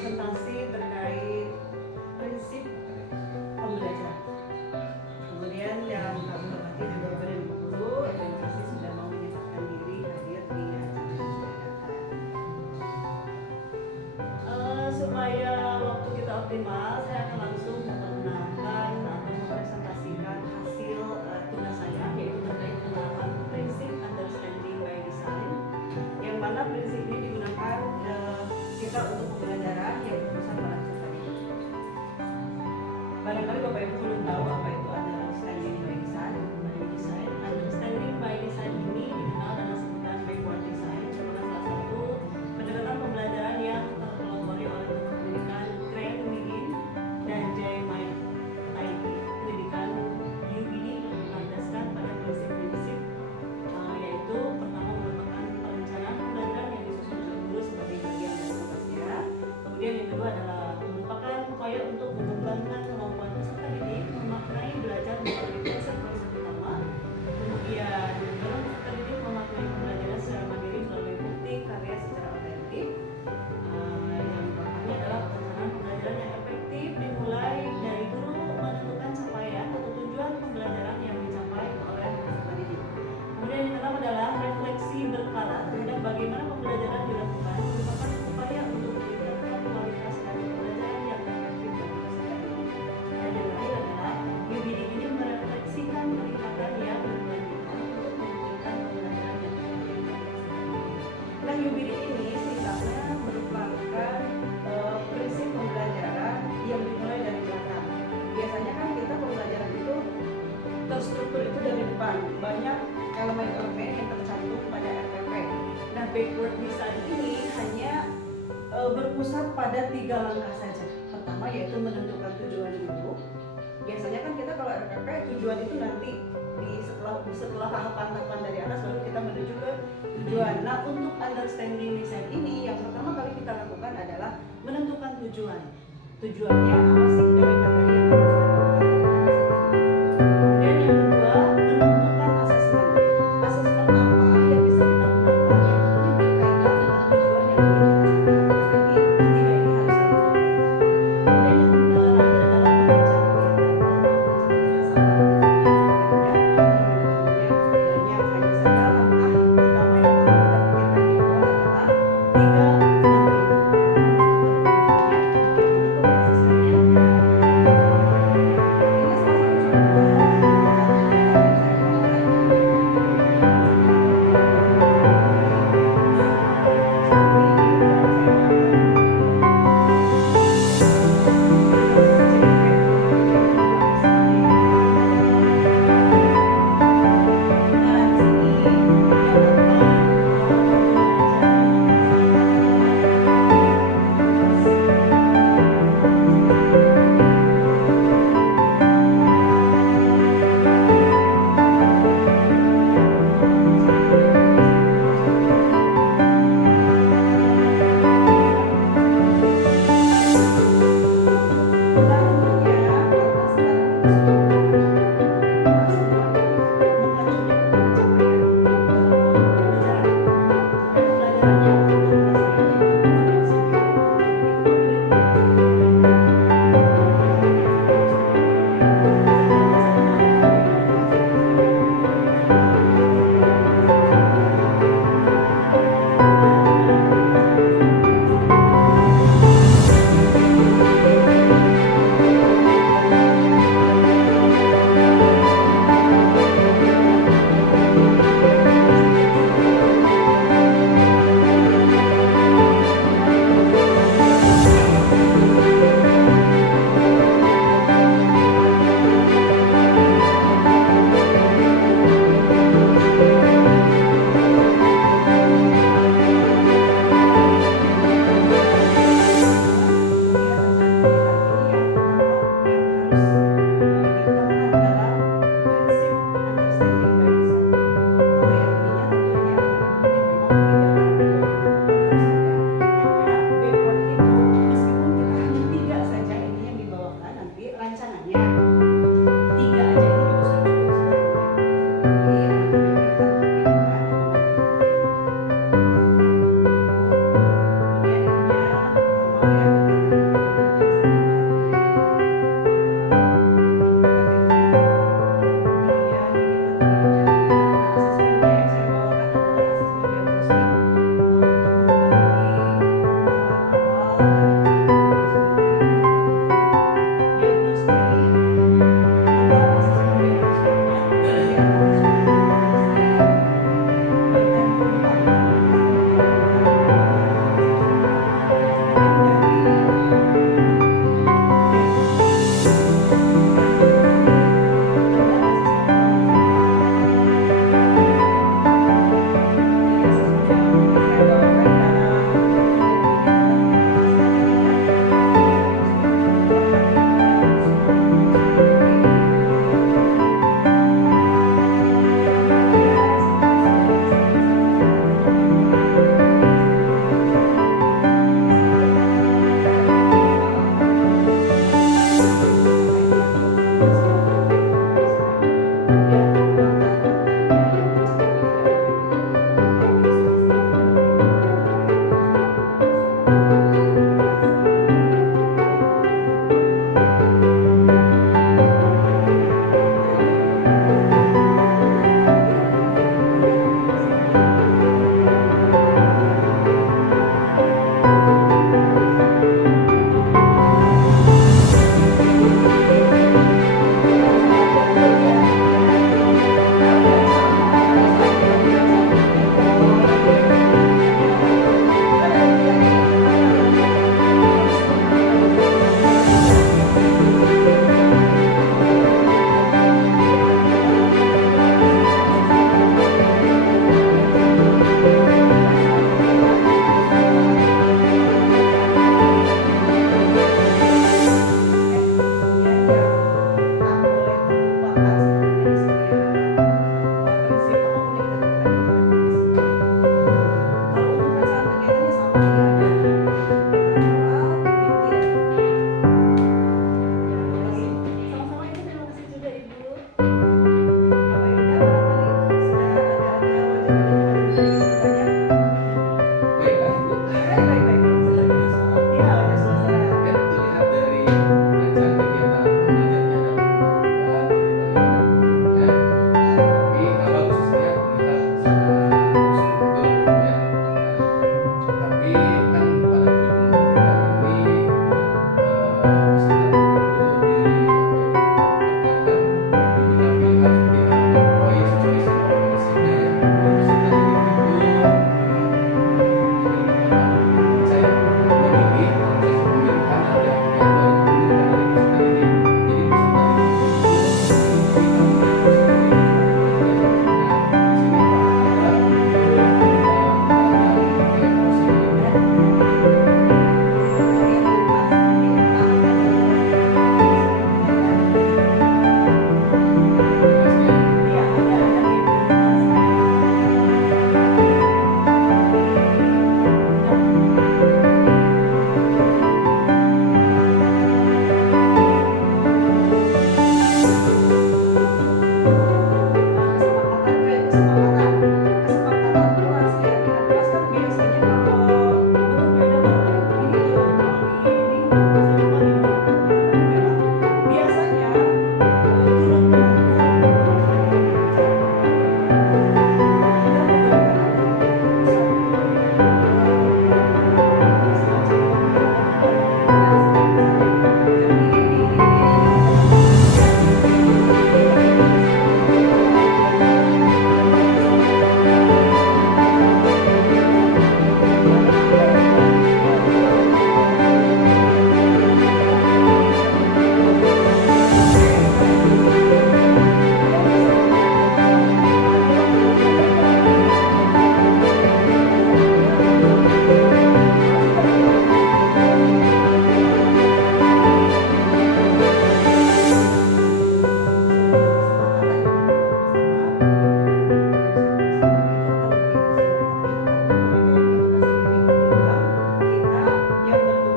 presentasi terkait prinsip pembelajaran. Kemudian yang kami hormati di 2050, terima kasih sudah mau menyempatkan diri hadir di acara yang sudah datang. Supaya waktu kita optimal, saya akan langsung memperkenalkan atau mempresentasikan hasil tugas saya, yaitu terkait penerapan prinsip understanding by design, yang mana prinsip ini digunakan kita untuk pembelajaran yang berpusat pada peserta didik. Barangkali Bapak Ibu belum tahu apa itu understanding by design. Understanding by design ini dikenal dengan sebutan backward design sebagai salah satu pendekatan pembelajaran yang terpelopori oleh Menteri Pendidikan Craig Wiggin dan J. Mike Taibbi. Pendidikan UPD berlandaskan pada prinsip-prinsip yaitu pertama merupakan perencanaan pembelajaran yang disusun oleh guru sebagai bagian dari tugasnya. Kemudian yang kedua adalah merupakan upaya untuk mengembangkan kemampuan peserta didik memaknai belajar melalui konsep-konsep utama. Kemudian mendorong peserta didik memaknai pembelajaran secara mandiri melalui bukti karya secara otentik. Yang keempatnya adalah perencanaan pembelajaran yang efektif dimulai dari guru menentukan capaian atau tujuan pembelajaran yang dicapai oleh peserta didik. Kemudian yang keenam adalah refleksi berkala terhadap bagaimana pembelajaran dilakukan merupakan upaya untuk meningkatkan kualitas dari pembelajaran yang efektif bagi peserta didik. Dan yang terakhir adalah UPD ini merefleksikan peningkatan yang berkelanjutan untuk mewujudkan pembelajaran yang efektif bagi peserta didik. Nah, UPD ini singkatnya merupakan prinsip pembelajaran yang dimulai dari belakang. Biasanya kan kita pembelajaran itu terstruktur itu dari depan, banyak elemen-elemen yang tercantum pada RPP. Nah, backward design ini hanya berpusat pada 3 langkah saja. Pertama yaitu menentukan tujuan dulu. Biasanya kan kita kalau RPP tujuan itu nanti setelah tahapan-tahapan dari atas baru kita menuju ke tujuan. Nah, untuk understanding design ini yang pertama kali kita lakukan adalah menentukan tujuan. Tujuannya apa sih dari materi yang akan kita pelajari? Kemudian yang kedua, menentukan asesmen. Asesmen apa yang bisa kita gunakan yang tentunya berkaitan dengan tujuan yang ingin kita capai. Jadi ketiga ini harus saling berkaitan. Kemudian yang terakhir adalah mengecap kegiatan dengan sabar. Banyak hanya saja langkah utama yang perlu kita pikirkan di awal adalah 3 langkah ini. Tujuannya, kemudian menentukan asesmennya,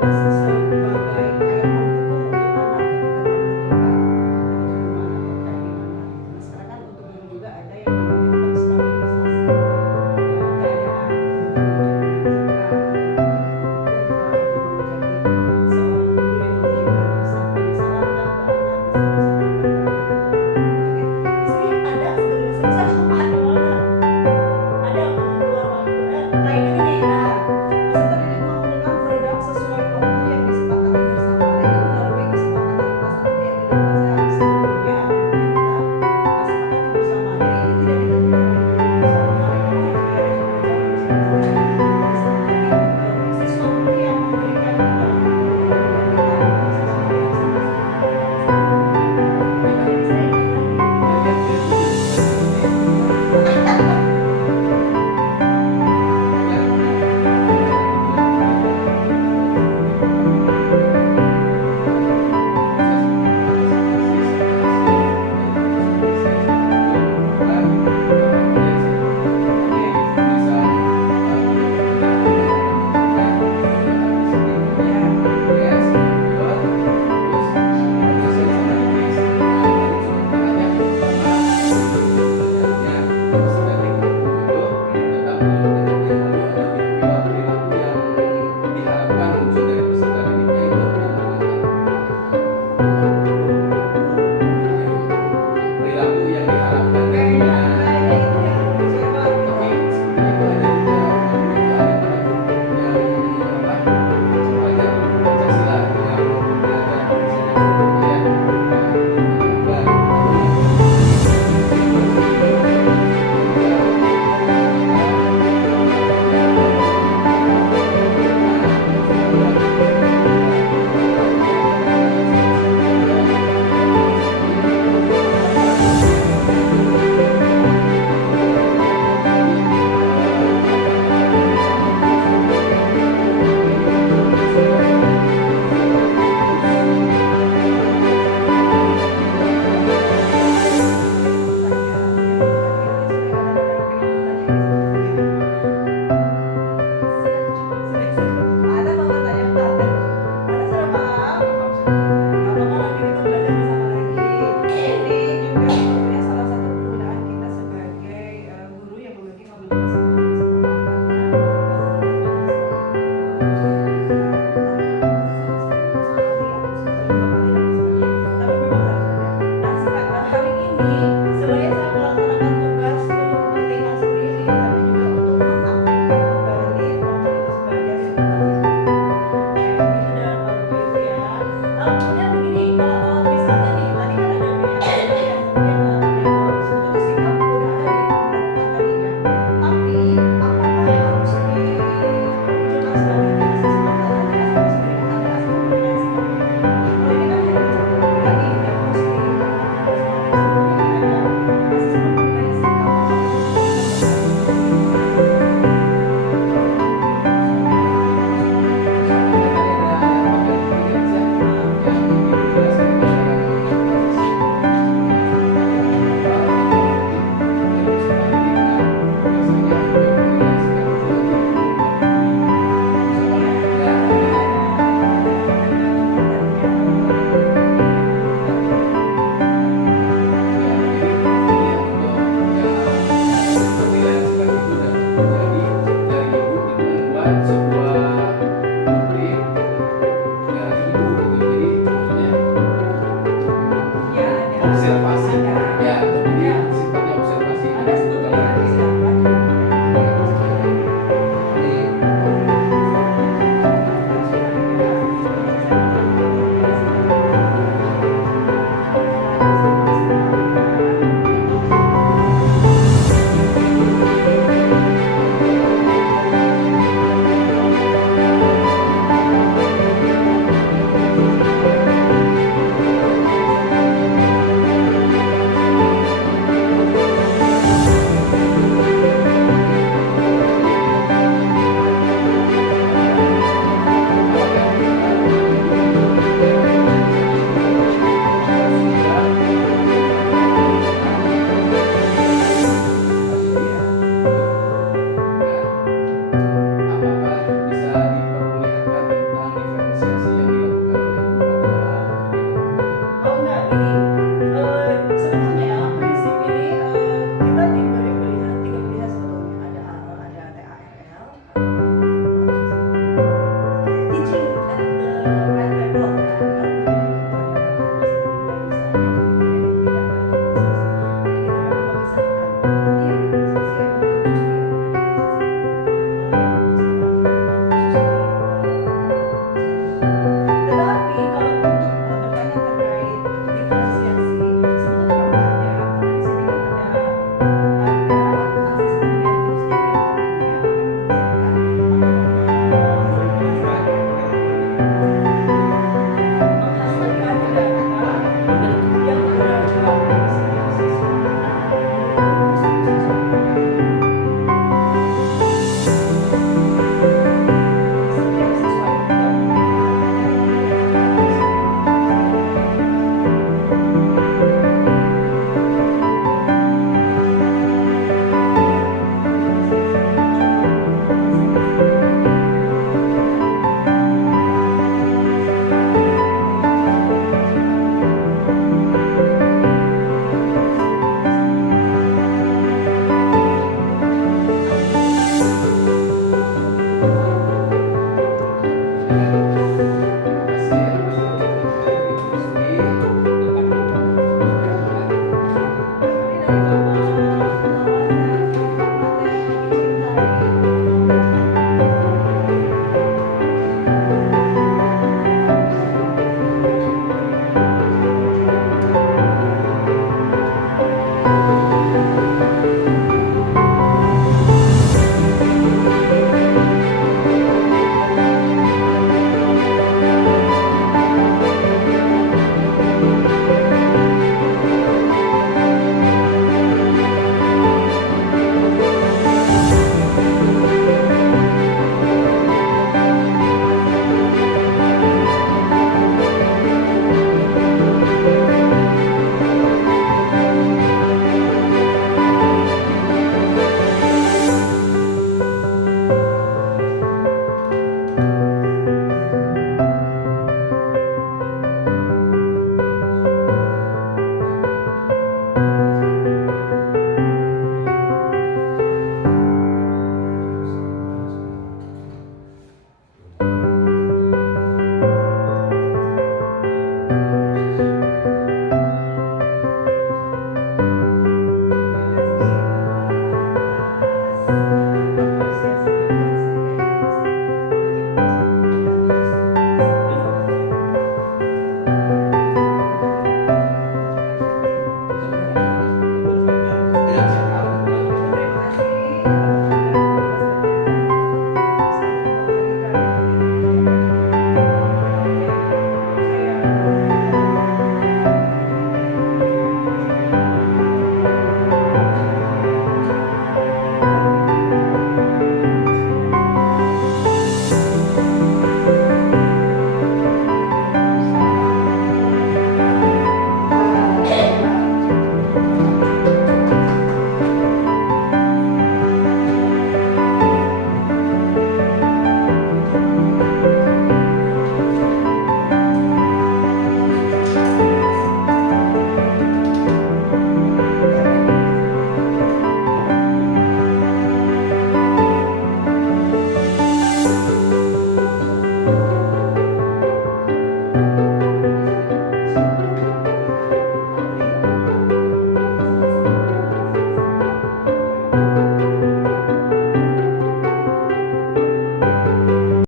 berbasis